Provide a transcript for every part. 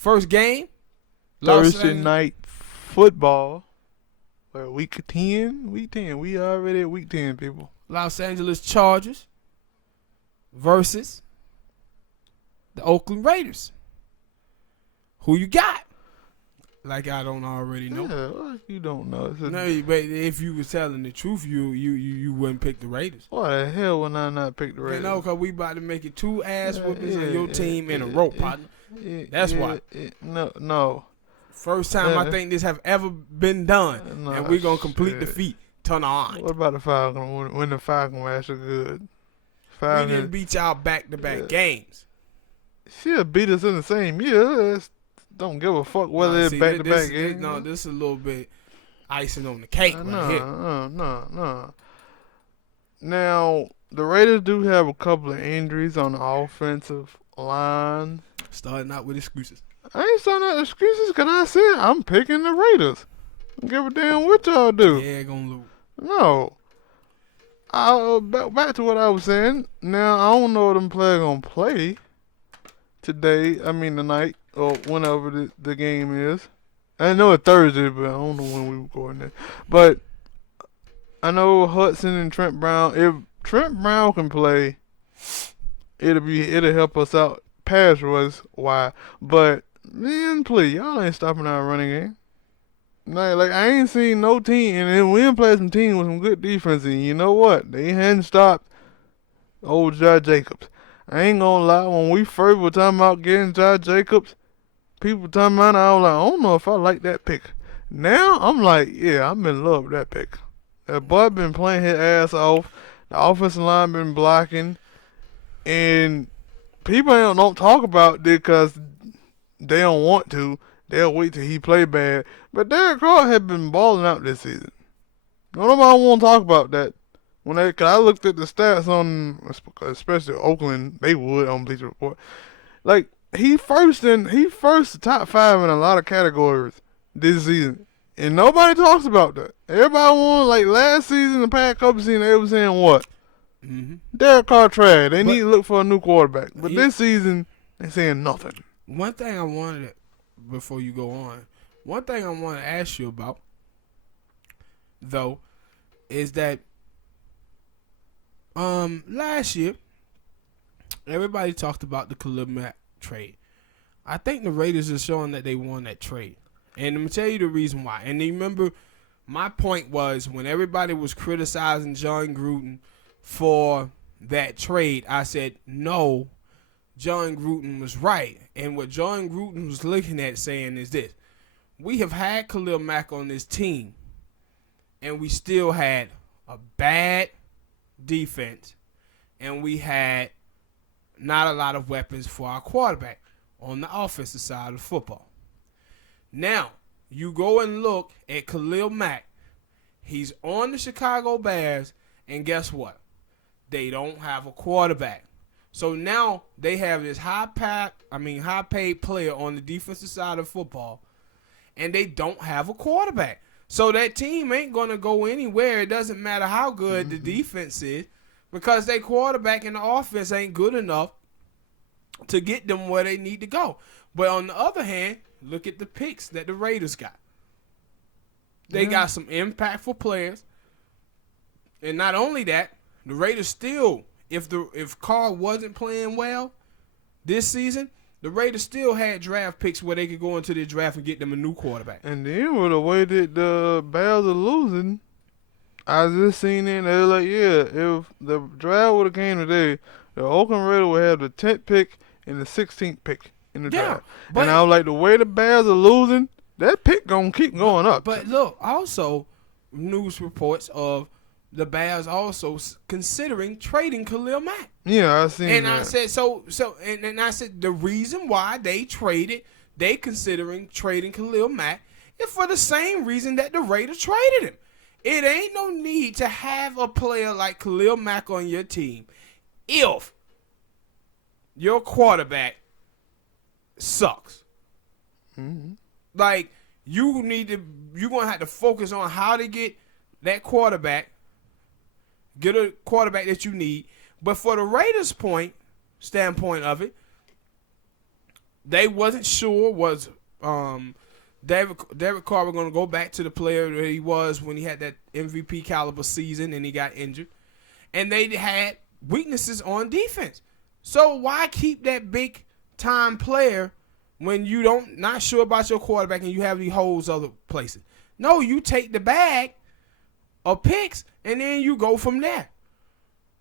First game. Thursday night football. Well, week 10. We already at week 10, people. Los Angeles Chargers versus the Oakland Raiders. Who you got? Like I don't already know. Yeah, well, you don't know. No, but if you was telling the truth, you wouldn't pick the Raiders. Why the hell would I not pick the Raiders? You know, because we about to make it 2 ass whoopings on your team in a row, partner. That's why. No. First time I think this have ever been done, and we're going to complete the feat. Turn on. What about the Falcons? When the Falcons were actually good? We didn't beat y'all back-to-back games. She'll beat us in the same year. Don't give a fuck whether it's back-to-back games. No, this is a little bit icing on the cake right here. No. Now, the Raiders do have a couple of injuries on the offensive line. Starting out with excuses. I ain't starting out excuses because I said I'm picking the Raiders. Don't give a damn what y'all do. Yeah, gonna lose. No. Back to what I was saying. Now, I don't know if them players going to play tonight, or whenever the game is. I know it's Thursday, but I don't know when we recording it. But I know Hudson and Trent Brown. If Trent Brown can play, it'll help us out pass rush. Why? But man, please, y'all ain't stopping our running game. Like I ain't seen no team, and then we done played some teams with some good defense, and you know what? They hadn't stopped old Josh Jacobs. I ain't gonna lie, when we first were talking about getting Josh Jacobs, people talking about it, I was like, I don't know if I like that pick. Now, I'm like, yeah, I'm in love with that pick. That boy been playing his ass off. The offensive line been blocking. And people don't talk about it because they don't want to. They'll wait till he play bad. But Derek Carr had been balling out this season. Nobody want to talk about that. Cause I looked at the stats on, especially Oakland, they would on Bleacher Report. Like he first top 5 in a lot of categories this season, and nobody talks about that. Everybody want like last season, the past couple seasons, they were saying what? Mm-hmm. Derek Carr trash. They need to look for a new quarterback. But this season, they saying nothing. One thing I wanted before you go on, one thing I want to ask you about, though, is that. Last year, everybody talked about the Khalil Mack trade. I think the Raiders are showing that they won that trade. And I'm going to tell you the reason why. And remember, my point was when everybody was criticizing John Gruden for that trade, I said, no, John Gruden was right. And what John Gruden was looking at saying is this. We have had Khalil Mack on this team, and we still had a bad defense, and we had not a lot of weapons for our quarterback on the offensive side of football. Now, you go and look at Khalil Mack. He's on the Chicago Bears, and guess what? They don't have a quarterback. So now they have this high-paid player on the defensive side of football, and they don't have a quarterback. So that team ain't going to go anywhere. It doesn't matter how good the defense is because their quarterback and the offense ain't good enough to get them where they need to go. But on the other hand, look at the picks that the Raiders got. They got some impactful players. And not only that, the Raiders still, if Carr wasn't playing well this season, the Raiders still had draft picks where they could go into the draft and get them a new quarterback. And then with the way that the Bears are losing, I just seen it. They were like, yeah, if the draft would have came today, the Oakland Raiders would have the 10th pick and the 16th pick in the draft. And I was like, the way the Bears are losing, that pick gonna keep going up. But look, also news reports of the Bears also considering trading Khalil Mack. Yeah, I seen that. And I said, and I said the reason why they considering trading Khalil Mack is for the same reason that the Raiders traded him. It ain't no need to have a player like Khalil Mack on your team if your quarterback sucks. Mm-hmm. Like, you're going to have to focus on how to get that quarterback, get a quarterback that you need. But for the Raiders' standpoint of it, they wasn't sure was Derek Carr was going to go back to the player that he was when he had that MVP caliber season and he got injured. And they had weaknesses on defense. So why keep that big time player when you not sure about your quarterback and you have these holes other places? No, you take the bag of picks and then you go from there.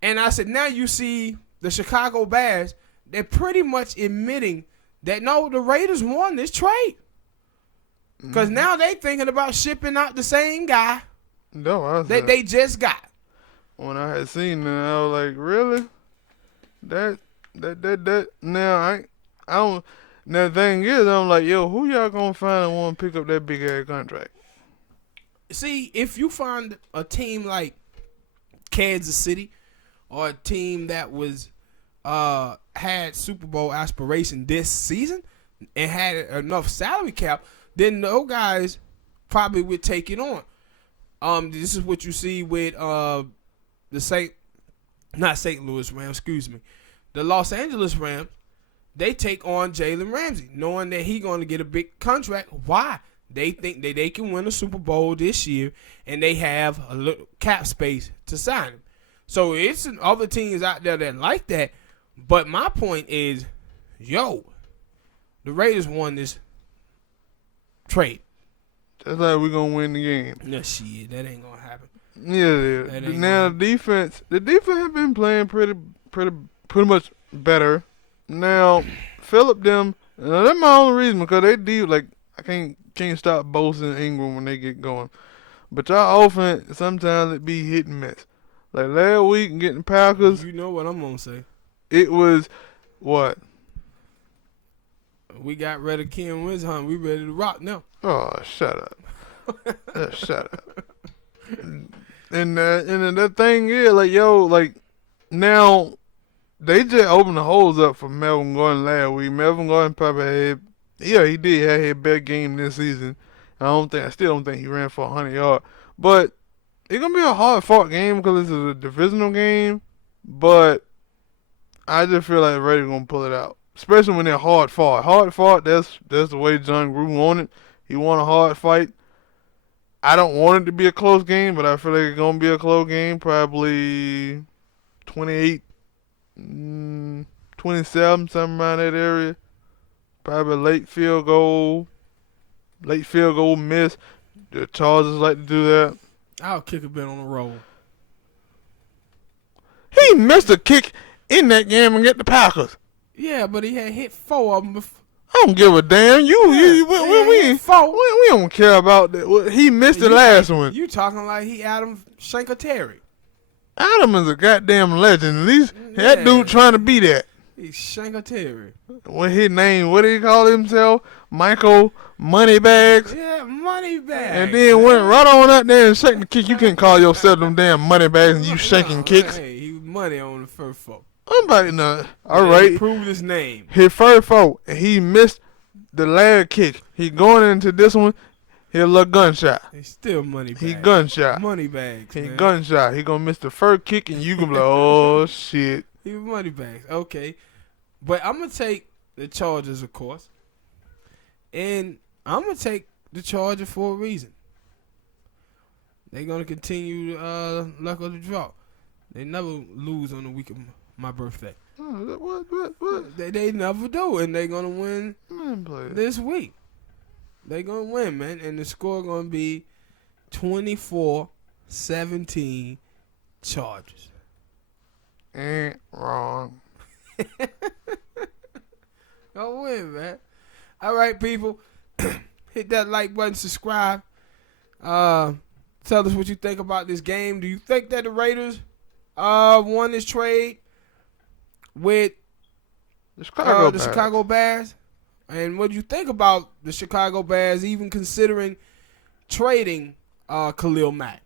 And I said, now you see the Chicago Bears, they're pretty much admitting that no, the Raiders won this trade. Because now they thinking about shipping out the same guy that they just got. When I had seen that, I was like, really? That. Now, I don't. Now, the thing is, I'm like, yo, who y'all gonna find and want to pick up that big ass contract? See, if you find a team like Kansas City or a team that was had Super Bowl aspiration this season and had enough salary cap, then those guys probably would take it on. This is what you see with the St. Louis Rams, the Los Angeles Rams. They take on Jalen Ramsey, knowing that he's going to get a big contract. Why? They think that they can win a Super Bowl this year, and they have a little cap space to sign him. So it's other teams out there that like that. But my point is, the Raiders won this trade. That's like we're gonna win the game. No shit, that ain't gonna happen. Yeah. Now the defense have been playing pretty much better. Now Phillip them, that's my only reason because they do like I can't stop Bosa and Ingram when they get going. But y'all offense sometimes it be hit and miss. Like last week getting Packers. You know what I'm gonna say. It was what? We got rid of Ken Winston. We ready to rock now. Oh, shut up. Shut up. And the thing is, like, now, they just opened the holes up for Melvin Gordon last week. Melvin Gordon probably had, he did have his best game this season. I still don't think he ran for 100 yards. But it's going to be a hard-fought game because it's a divisional game. But I just feel like the Raiders going to pull it out. Especially when they're hard fought. Hard fought, that's the way John Gruden wanted. He want a hard fight. I don't want it to be a close game, but I feel like it's going to be a close game. Probably 28, 27, something around that area. Probably a late field goal miss. The Chargers like to do that. I'll kick a bit on the roll. He missed a kick in that game and get the Packers. Yeah, but he had hit 4 of them before. I don't give a damn. We don't care about that. He missed the last one. You talking like he Adam Shankarterry. Adam is a goddamn legend. At least that dude trying to be that. He's Shankarterry. What his name? What did he call himself? Michael Moneybags. Yeah, Moneybags. And then went right on out there and shaking the kick. You can't call yourself them damn Moneybags and you shaking kicks. Hey, he was money on the first folk. Somebody know. All right. Prove his name. His first fault, and he missed the last kick. He going into this one. He a little gunshot. He's still money bags. He gunshot. Money bags. He man. gunshot. He gonna miss the first kick, and you gonna be like, oh shit. He was money bags. Okay, but I'm gonna take the Chargers, of course, and I'm gonna take the Chargers for a reason. They're gonna continue luck of the draw. They never lose on the week of my birthday. What? They never do, and they're gonna win this week. They're gonna win, man, and the score gonna be 24-17 Chargers. Ain't wrong. Gonna win, man. All right, people, hit that like button, subscribe. Tell us what you think about this game. Do you think that the Raiders won this trade with the Chicago Bears? And what do you think about the Chicago Bears even considering trading Khalil Mack?